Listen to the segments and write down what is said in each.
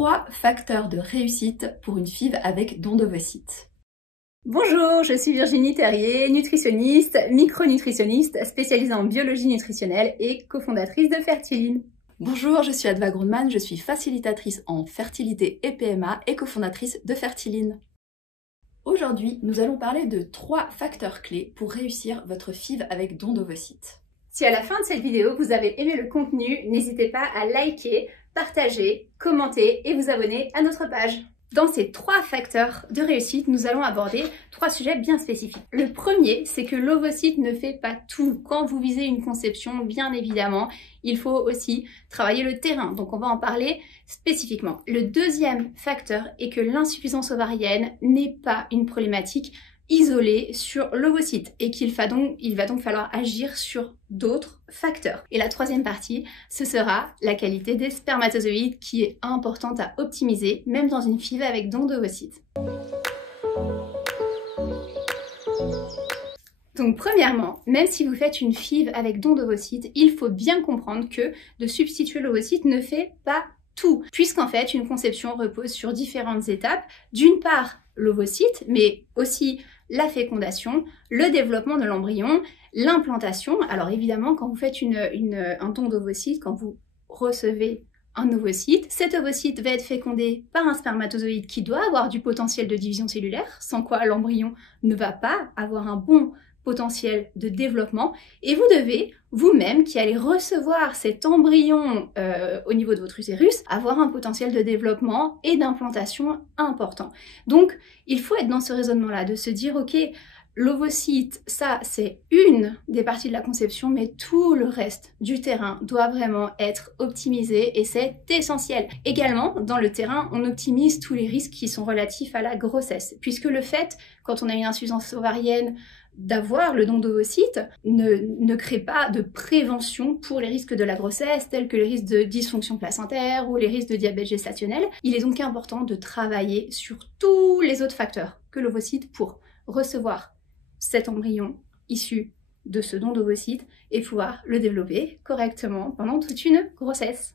3 facteurs de réussite pour une FIV avec don d'ovocytes. Bonjour, je suis Virginie Terrier, nutritionniste, micronutritionniste, spécialisée en biologie nutritionnelle et cofondatrice de Fertiline. Bonjour, je suis Adva Grundmann, je suis facilitatrice en fertilité et PMA et cofondatrice de Fertiline. Aujourd'hui, nous allons parler de 3 facteurs clés pour réussir votre FIV avec don d'ovocytes. Si à la fin de cette vidéo, vous avez aimé le contenu, n'hésitez pas à liker, partager, commenter et vous abonner à notre page. Dans ces 3 facteurs de réussite, nous allons aborder 3 sujets bien spécifiques. Le premier, c'est que l'ovocyte ne fait pas tout. Quand vous visez une conception, bien évidemment, il faut aussi travailler le terrain. Donc on va en parler spécifiquement. Le deuxième facteur est que l'insuffisance ovarienne n'est pas une problématique isolée sur l'ovocyte et il va donc falloir agir sur d'autres facteurs. Et la troisième partie, ce sera la qualité des spermatozoïdes qui est importante à optimiser, même dans une FIV avec don d'ovocytes. Donc premièrement, même si vous faites une FIV avec don d'ovocytes, il faut bien comprendre que de substituer l'ovocyte ne fait pas tout, puisqu'en fait une conception repose sur différentes étapes. D'une part, l'ovocyte, mais aussi la fécondation, le développement de l'embryon, l'implantation. Alors évidemment, quand vous faites un don d'ovocyte, quand vous recevez un ovocyte, cet ovocyte va être fécondé par un spermatozoïde qui doit avoir du potentiel de division cellulaire, sans quoi l'embryon ne va pas avoir un bon potentiel de développement, et vous devez, vous-même, qui allez recevoir cet embryon au niveau de votre utérus, avoir un potentiel de développement et d'implantation important. Donc, il faut être dans ce raisonnement-là, de se dire, ok, l'ovocyte, ça, c'est une des parties de la conception, mais tout le reste du terrain doit vraiment être optimisé et c'est essentiel. Également, dans le terrain, on optimise tous les risques qui sont relatifs à la grossesse, puisque le fait, quand on a une insuffisance ovarienne, d'avoir le don d'ovocytes ne crée pas de prévention pour les risques de la grossesse, tels que les risques de dysfonction placentaire ou les risques de diabète gestationnel. Il est donc important de travailler sur tous les autres facteurs que l'ovocyte pour recevoir cet embryon issu de ce don d'ovocytes et pouvoir le développer correctement pendant toute une grossesse.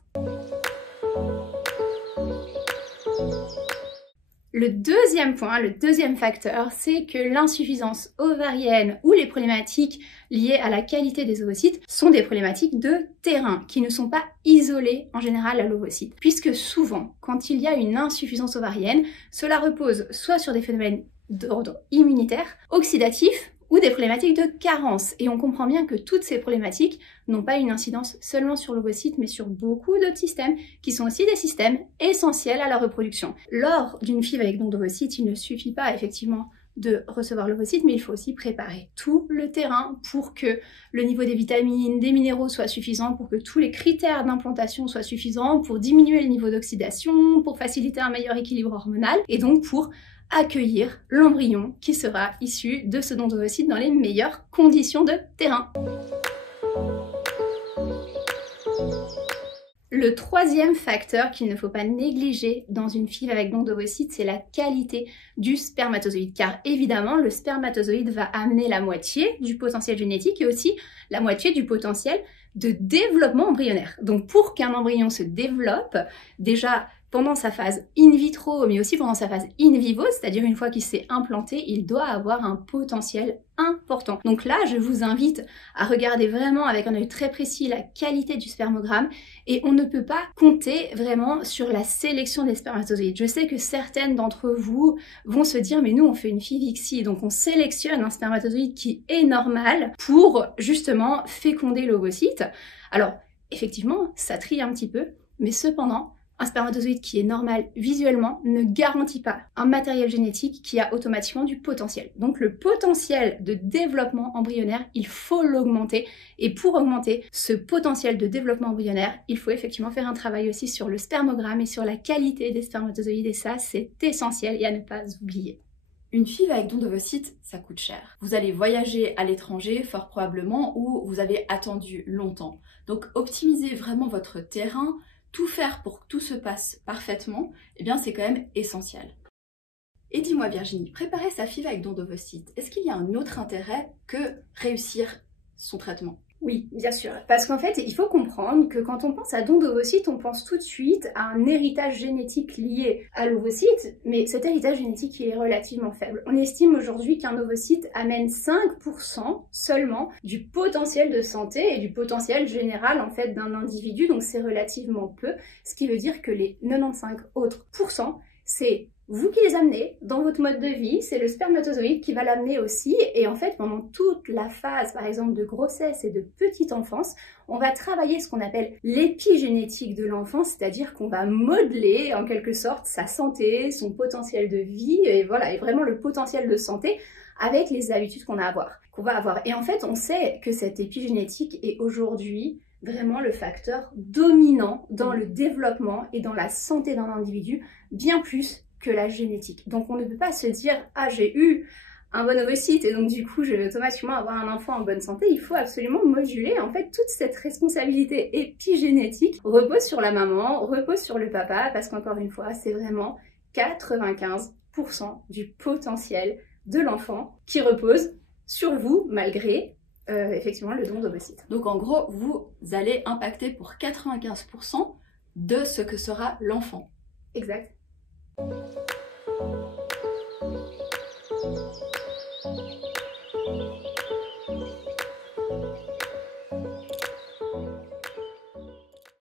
Le deuxième point, le deuxième facteur, c'est que l'insuffisance ovarienne ou les problématiques liées à la qualité des ovocytes sont des problématiques de terrain qui ne sont pas isolées en général à l'ovocyte. Puisque souvent, quand il y a une insuffisance ovarienne, cela repose soit sur des phénomènes d'ordre immunitaire, oxydatif, ou des problématiques de carence. Et on comprend bien que toutes ces problématiques n'ont pas une incidence seulement sur l'ovocyte, mais sur beaucoup d'autres systèmes, qui sont aussi des systèmes essentiels à la reproduction. Lors d'une FIV avec don d'ovocyte, il ne suffit pas effectivement de recevoir l'ovocyte, mais il faut aussi préparer tout le terrain pour que le niveau des vitamines, des minéraux soit suffisant, pour que tous les critères d'implantation soient suffisants, pour diminuer le niveau d'oxydation, pour faciliter un meilleur équilibre hormonal, et donc pour accueillir l'embryon qui sera issu de ce don d'ovocytes dans les meilleures conditions de terrain. Le troisième facteur qu'il ne faut pas négliger dans une FIV avec don d'ovocytes, c'est la qualité du spermatozoïde. Car évidemment, le spermatozoïde va amener la moitié du potentiel génétique et aussi la moitié du potentiel de développement embryonnaire. Donc pour qu'un embryon se développe, déjà pendant sa phase in vitro, mais aussi pendant sa phase in vivo, c'est-à-dire une fois qu'il s'est implanté, il doit avoir un potentiel important. Donc là, je vous invite à regarder vraiment avec un œil très précis la qualité du spermogramme et on ne peut pas compter vraiment sur la sélection des spermatozoïdes. Je sais que certaines d'entre vous vont se dire mais nous on fait une FIV-ICSI, donc on sélectionne un spermatozoïde qui est normal pour justement féconder l'ovocyte. Alors effectivement, ça trie un petit peu, mais cependant, un spermatozoïde qui est normal visuellement ne garantit pas un matériel génétique qui a automatiquement du potentiel. Donc le potentiel de développement embryonnaire, il faut l'augmenter. Et pour augmenter ce potentiel de développement embryonnaire, il faut effectivement faire un travail aussi sur le spermogramme et sur la qualité des spermatozoïdes. Et ça, c'est essentiel et à ne pas oublier. Une FIV avec don d'ovocytes, ça coûte cher. Vous allez voyager à l'étranger, fort probablement, ou vous avez attendu longtemps. Donc optimisez vraiment votre terrain, tout faire pour que tout se passe parfaitement, eh bien c'est quand même essentiel. Et dis-moi Virginie, préparer sa FIV avec don d'ovocytes, est-ce qu'il y a un autre intérêt que réussir son traitement? Oui, bien sûr. Parce qu'en fait, il faut comprendre que quand on pense à don d'ovocytes, on pense tout de suite à un héritage génétique lié à l'ovocyte, mais cet héritage génétique il est relativement faible. On estime aujourd'hui qu'un ovocyte amène 5% seulement du potentiel de santé et du potentiel général en fait d'un individu, donc c'est relativement peu, ce qui veut dire que les 95 autres pourcents, c'est vous qui les amenez dans votre mode de vie, c'est le spermatozoïde qui va l'amener aussi. Et en fait, pendant toute la phase, par exemple, de grossesse et de petite enfance, on va travailler ce qu'on appelle l'épigénétique de l'enfant, c'est-à-dire qu'on va modeler en quelque sorte sa santé, son potentiel de vie, et voilà, et vraiment le potentiel de santé avec les habitudes qu'on va avoir. Et en fait, on sait que cette épigénétique est aujourd'hui vraiment le facteur dominant dans le développement et dans la santé d'un individu, bien plus que la génétique. Donc on ne peut pas se dire « Ah, j'ai eu un bon ovocyte et donc du coup je vais automatiquement avoir un enfant en bonne santé ». Il faut absolument moduler. En fait, toute cette responsabilité épigénétique repose sur la maman, repose sur le papa, parce qu'encore une fois, c'est vraiment 95% du potentiel de l'enfant qui repose sur vous, malgré effectivement le don d'ovocytes. Donc en gros, vous allez impacter pour 95% de ce que sera l'enfant. Exact.